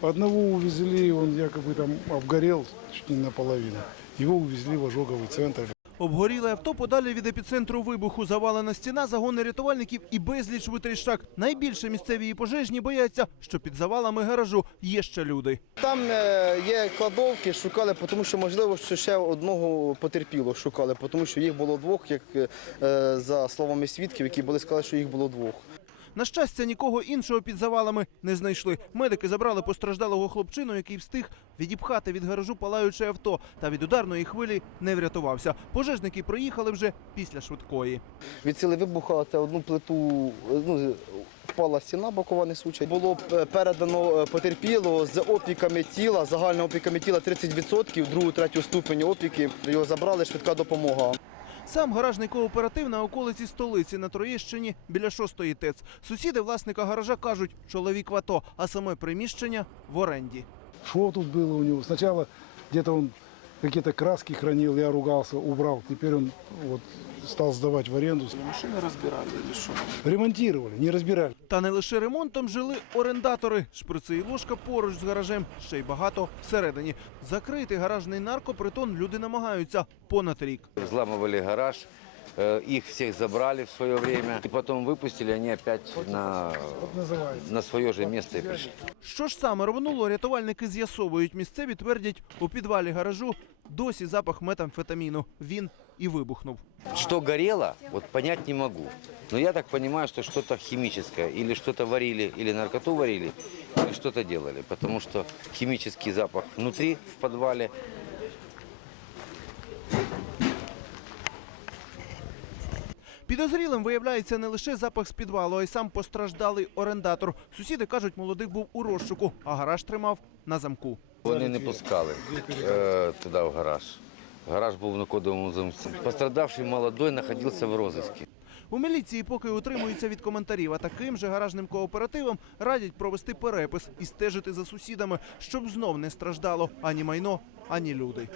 Одного увезли, он якобы там обгорел чуть не наполовину. Его увезли в ожоговый центр. Обгоріле авто подалі від епіцентру вибуху, завалена стіна, загони рятувальників і безліч витріщак. Найбільше місцеві і пожежні бояться, що під завалами гаражу є ще люди. Там е, є кладовки, шукали, тому що можливо що ще одного потерпілого шукали, тому що їх було двох, як е, за словами свідків, які були сказали, що їх було двох. На щастя, нікого іншого під завалами не знайшли. Медики забрали постраждалого хлопчину, який встиг відіпхати від гаражу палаюче авто, та від ударної хвилі не врятувався. Пожежники приїхали вже після швидкої. Від сили вибуха це одну плиту ну, впала стіна бокова несуча. Було е, передано е, потерпілого з опіками тіла, загальними опіками тіла 30%, другу, третю ступені опіки. Його забрали, швидка допомога. Сам гаражний кооператив на околиці столиці на Троєщині біля шостої ТЕЦ. Сусіди власника гаража кажуть, чоловік в АТО, а саме приміщення в оренді. Що тут було у него? Сначала где-то он какие-то краски хранил, я ругался, убрал. Теперь он вот стал сдавать в аренду. Машины разбирали или что? Ремонтировали, не разбирали. Та не лише ремонтом жили орендатори. Шприци і ложка поруч з гаражем, ще й багато всередині. Закрити гаражний наркопритон люди намагаються понад рік. Взламывали гараж, э, их всех забрали в свое время, и потом выпустили, они опять на, на свое же место и пришли. Що ж саме рвонуло, рятувальники з'ясовують. Місцеві твердять, у підвалі гаражу досі запах метамфетаміну. Він і вибухнув. Что горело, вот понять не могу. Но я так понимаю, что что-то химическое, или что-то варили, или наркоту варили, или что-то делали, потому что химический запах внутри, в подвале, Підозрілим виявляється не лише запах з підвалу, а й сам постраждалий орендатор. Сусіди кажуть, молодик був у розшуку, а гараж тримав на замку. Вони не пускали е, туди в гараж. Гараж був на кодовому замці. Пострадавший молодой знаходився в розыске. У міліції поки утримуються від коментарів, а таким же гаражним кооперативам радять провести перепис і стежити за сусідами, щоб знов не страждало ані майно, ані люди.